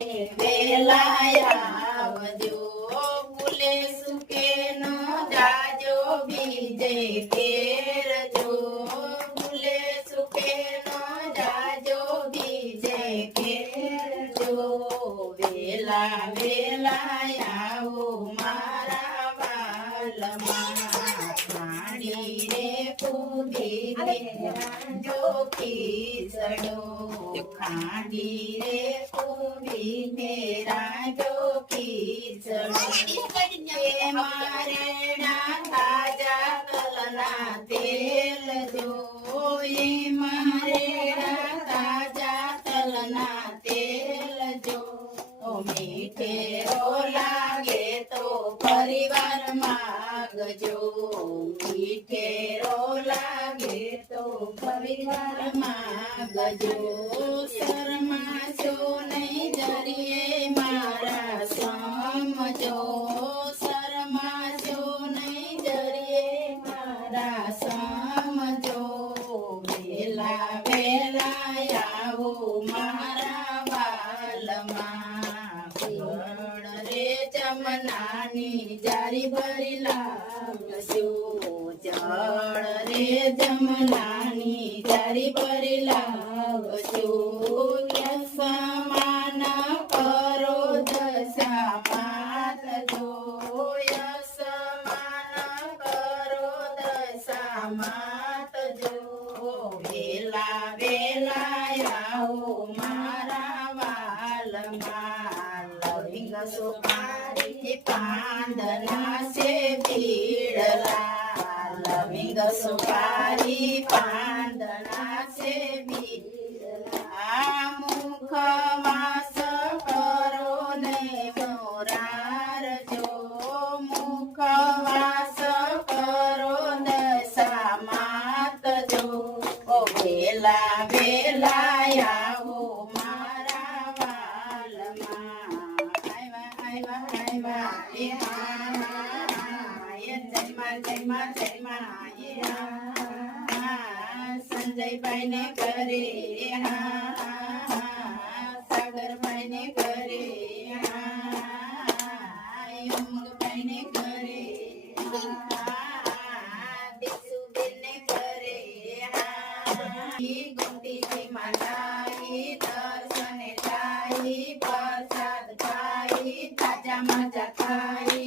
વેલાયા આવજો ભૂલે સુકે નો જાજો બીજે કેરજો ભૂલે સુકે નો જાજો બીજે કેરજો વેલા વેલાયા આવો મારા વાલમાં પાણી રે કૂદી જો ખીસડો ખાંડી રે કૂદી મેરા જો ખીસડો મારે તાજા તલના તેલ જો મારે તાજા તલના તેલ જો મીઠેરો લાગે તો પરિવાર માગજો મીઠેરો લાગે તો પરિવાર માગજો શરમાશો નહીં જરીએ મારા સમજો શરમાશો નહીં જરીએ મારા સમજો વેલા વેલા આવો મારા વાલમાં રે જમનાની જારી ભરી લાવશો જળ રે જમનાની જારી ભરી લાવશો યસમાન કરો દશા માત જો યસમાન કરો દશા માત જો વેલા વેલા આવો મારા વાલમાં લવિંગ સુપારી પાંદના સે બીડલા લવિંગ સુપારી પાંદના સે બીડલા મુખ વાસ કરો ને મોરારજો મુખ વાસ કરો દશા માત જો વેલા વેલા આવો મારા વાલમાં સંજયભાઈ ને કરે સાગરભાઈ ને કરે ઉમંગભાઈ ને કરે દીશુબેન ને કરે ગોમતીજી માતાઈ દર્શને થાય પ્રસાદ ખાઈ તાજા મજા ખાઈ